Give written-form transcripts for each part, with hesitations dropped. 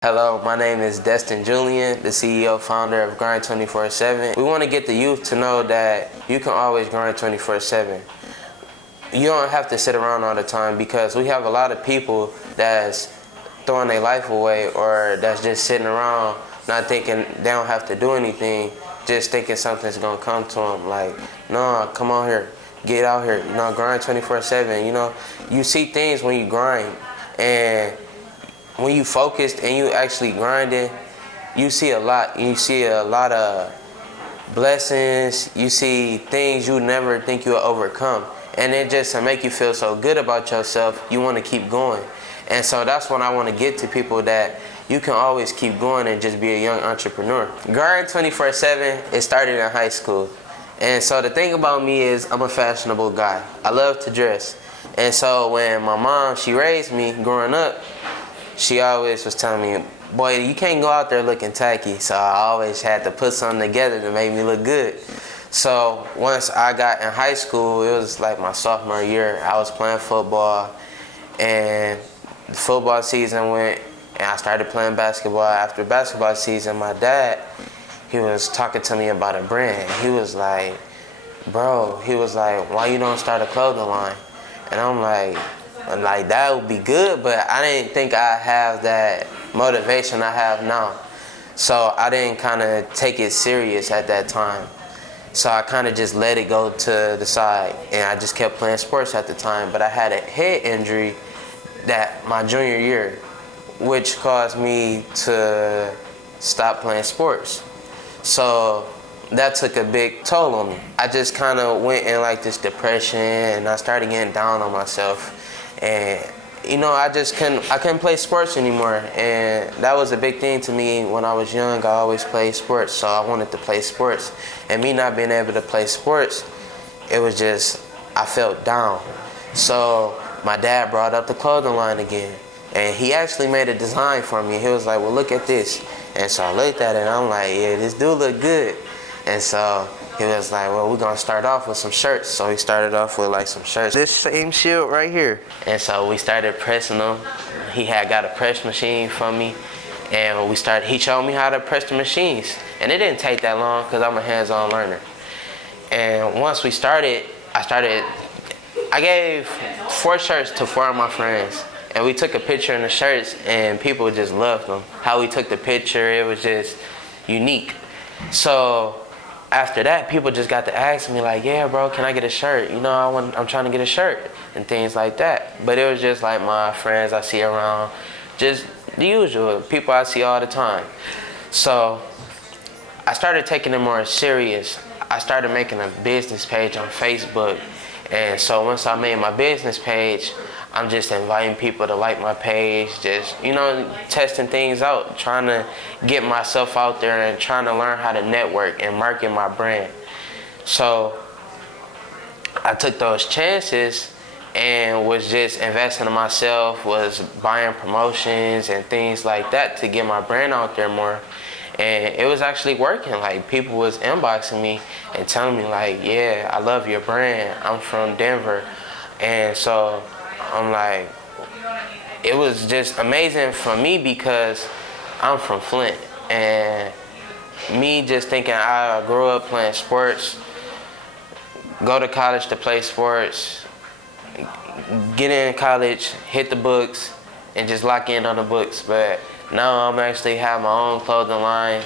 Hello, my name is Destin Julian, the CEO founder of Grind 24/7. We want to get the youth to know that you can always grind 24/7. You don't have to sit around all the time because we have a lot of people that's throwing their life away or that's just sitting around not thinking they don't have to do anything, just thinking something's going to come to them. Like, no, come on here, get out here, grind 24/7. You see things when you grind, and when you focused and you actually grinding, you see a lot. You see a lot of blessings. You see things you never think you'll overcome. And it just to make you feel so good about yourself, you want to keep going. And so that's what I want to get to people, that you can always keep going and just be a young entrepreneur. Grind 24/7, it started in high school. And so the thing about me is I'm a fashionable guy. I love to dress. And so when my mom, she raised me growing up, she always was telling me, boy, you can't go out there looking tacky. So I always had to put something together to make me look good. So once I got in high school, it was like my sophomore year, I was playing football, and the football season went, and I started playing basketball. After basketball season, my dad, he was talking to me about a brand. He was like, why you don't start a clothing line? And I'm like, that would be good, but I didn't think I have that motivation I have now. So I didn't kind of take it serious at that time. So I kind of just let it go to the side, and I just kept playing sports at the time. But I had a head injury that my junior year, which caused me to stop playing sports. So that took a big toll on me. I just kind of went in like this depression, and I started getting down on myself. And I couldn't play sports anymore, and that was a big thing to me. When I was young, I always played sports, so I wanted to play sports. And me not being able to play sports, it was just, I felt down. So my dad brought up the clothing line again, and he actually made a design for me. He was like, well, look at this. And so I looked at it, and I'm like, yeah, this do look good. And so he was like, well, we're going to start off with some shirts. So he started off with like some shirts. This same shield right here. And so we started pressing them. He had got a press machine from me. And he showed me how to press the machines. And it didn't take that long because I'm a hands-on learner. And once we started, I gave 4 shirts to 4 of my friends. And we took a picture in the shirts, and people just loved them. How we took the picture, it was just unique. So after that, people just got to ask me like, yeah, bro, can I get a shirt? I'm trying to get a shirt and things like that. But it was just like my friends I see around, just the usual people I see all the time. So I started taking it more serious. I started making a business page on Facebook. And so once I made my business page, I'm just inviting people to like my page, just, testing things out, trying to get myself out there and trying to learn how to network and market my brand. So I took those chances and was just investing in myself, was buying promotions and things like that to get my brand out there more. And it was actually working. Like, people was inboxing me and telling me like, yeah, I love your brand. I'm from Denver. And so I'm like, it was just amazing for me because I'm from Flint. And me just thinking I grew up playing sports, go to college to play sports, get in college, hit the books, and just lock in on the books. But now I'm actually have my own clothing line,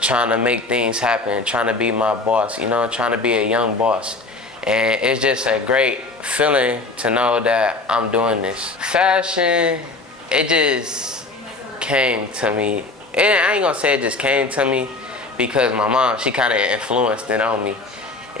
trying to make things happen, trying to be my boss, trying to be a young boss. And it's just a great feeling to know that I'm doing this. Fashion, it just came to me. I ain't gonna say it just came to me because my mom, she kind of influenced it on me.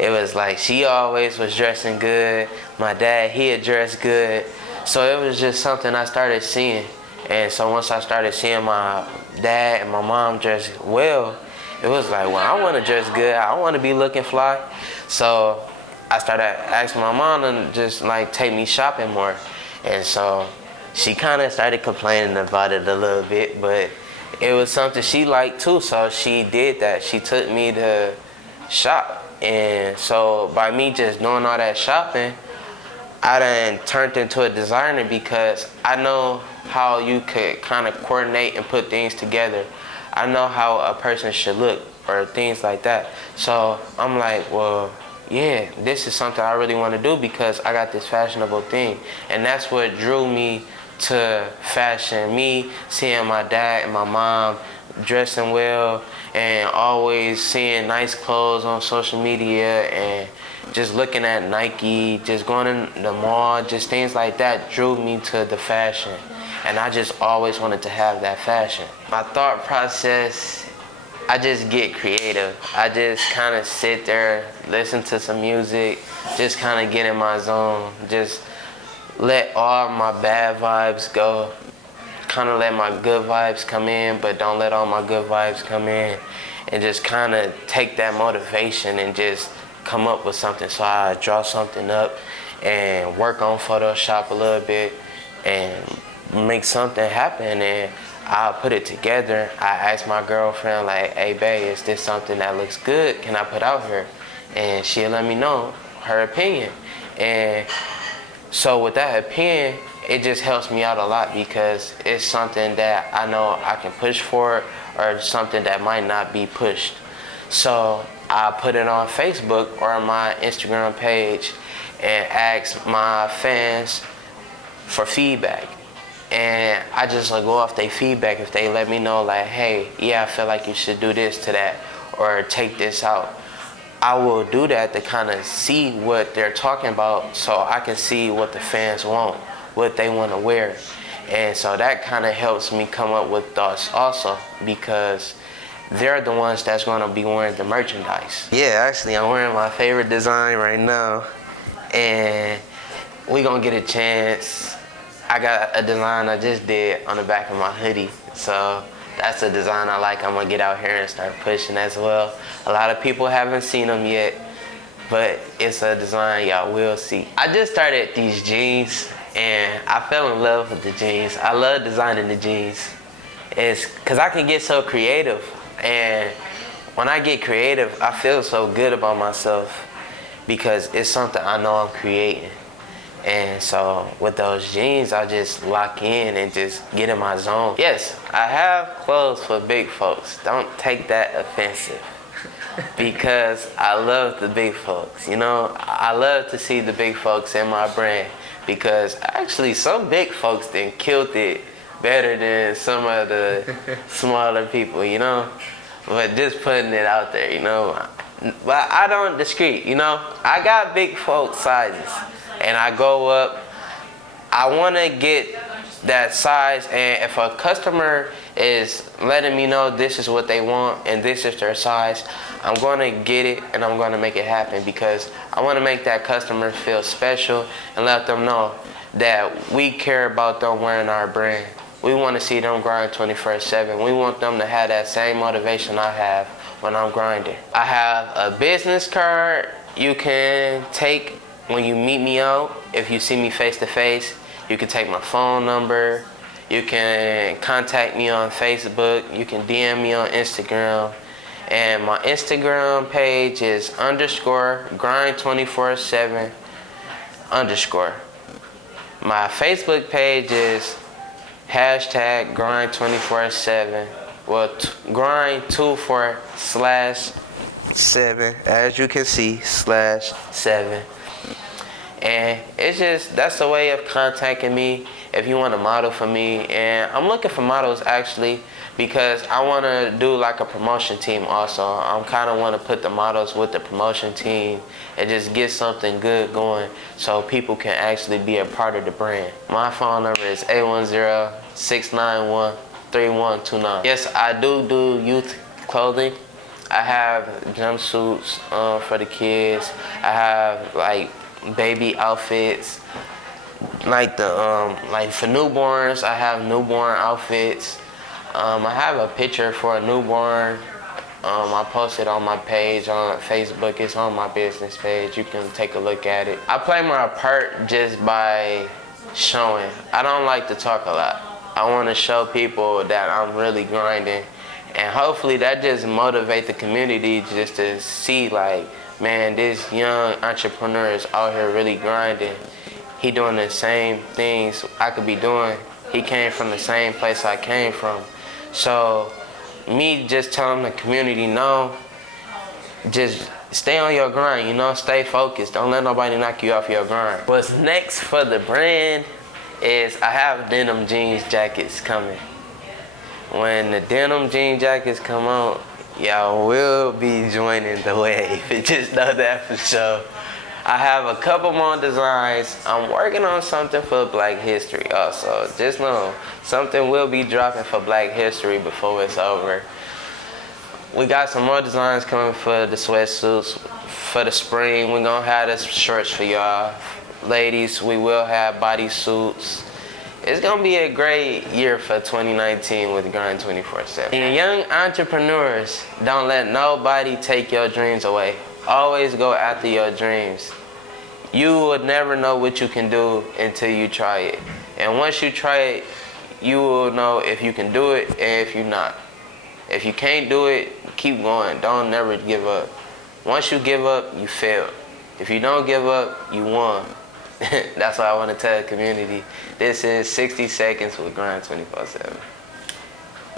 It was like she always was dressing good. My dad, he had dressed good. So it was just something I started seeing. And so once I started seeing my dad and my mom dress well, it was like, well, I want to dress good. I want to be looking fly. So I started asking my mom to just like take me shopping more. And so she kind of started complaining about it a little bit, but it was something she liked too. So she did that. She took me to shop. And so by me just doing all that shopping, I done turned into a designer because I know how you could kind of coordinate and put things together. I know how a person should look or things like that. So I'm like, well, yeah, this is something I really want to do because I got this fashionable thing. And that's what drew me to fashion. Me seeing my dad and my mom dressing well and always seeing nice clothes on social media and just looking at Nike, just going to the mall, just things like that drew me to the fashion. And I just always wanted to have that fashion. My thought process, I just get creative. I just kind of sit there, listen to some music, just kind of get in my zone. Just let all my bad vibes go. Kind of let my good vibes come in, but don't let all my good vibes come in. And just kind of take that motivation and just come up with something. So I draw something up and work on Photoshop a little bit and make something happen, and I'll put it together. I ask my girlfriend, like, hey babe, is this something that looks good? Can I put out here? And she'll let me know her opinion. And so with that opinion, it just helps me out a lot because it's something that I know I can push for or something that might not be pushed. So I put it on Facebook or my Instagram page and ask my fans for feedback. And I just go off their feedback. If they let me know, like, hey, yeah, I feel like you should do this to that or take this out, I will do that to kind of see what they're talking about so I can see what the fans want, what they want to wear. And so that kind of helps me come up with thoughts also because they're the ones that's going to be wearing the merchandise. Yeah, actually, I'm wearing my favorite design right now. And we're going to get a chance. I got a design I just did on the back of my hoodie. So that's a design I like. I'm going to get out here and start pushing as well. A lot of people haven't seen them yet, but it's a design y'all will see. I just started these jeans, and I fell in love with the jeans. I love designing the jeans. It's because I can get so creative. And when I get creative, I feel so good about myself because it's something I know I'm creating. And so with those jeans, I just lock in and just get in my zone. Yes, I have clothes for big folks. Don't take that offensive because I love the big folks. You know, I love to see the big folks in my brand because actually some big folks then killed it better than some of the smaller people, you know. But just putting it out there, you know. But I don't discreet, you know. I got big folk sizes. And I go up, I want to get that size, and if a customer is letting me know this is what they want and this is their size, I'm going to get it and I'm going to make it happen because I want to make that customer feel special and let them know that we care about them wearing our brand. We want to see them grind 24/7. We want them to have that same motivation I have when I'm grinding. I have a business card you can take when you meet me out. If you see me face to face, you can take my phone number. You can contact me on Facebook. You can DM me on Instagram. And my Instagram page is _grind247_. My Facebook page is #grind247. Well, grind24/7, as you can see, /7. And it's just, that's a way of contacting me if you want to model for me. And I'm looking for models actually because I want to do like a promotion team also. I'm kind of want to put the models with the promotion team and just get something good going so people can actually be a part of the brand. My phone number is 810-691-3129. Yes, I do youth clothing. I have jumpsuits for the kids. I have like baby outfits, like like for newborns. I have newborn outfits. I have a picture for a newborn. I posted on my page on Facebook. It's on my business page. You can take a look at it. I play my part just by showing. I don't like to talk a lot. I want to show people that I'm really grinding, and hopefully that just motivate the community just to see like, man, this young entrepreneur is out here really grinding. he doing the same things I could be doing. He came from the same place I came from. So me just telling the community, no, just stay on your grind, you know, stay focused. Don't let nobody knock you off your grind. What's next for the brand is I have denim jeans jackets coming. When the denim jean jackets come out, y'all will be joining the wave. Just know that for sure. I have a couple more designs. I'm working on something for Black History also. Just know, something will be dropping for Black History before it's over. We got some more designs coming for the sweatsuits for the spring. We're gonna have the shorts for y'all. Ladies, we will have bodysuits. It's gonna be a great year for 2019 with Grind 24/7. And young entrepreneurs, don't let nobody take your dreams away. Always go after your dreams. You will never know what you can do until you try it. And once you try it, you will know if you can do it and if you're not. If you can't do it, keep going. Don't never give up. Once you give up, you fail. If you don't give up, you won. That's what I want to tell the community. This is 60 Seconds with Grind 24/7.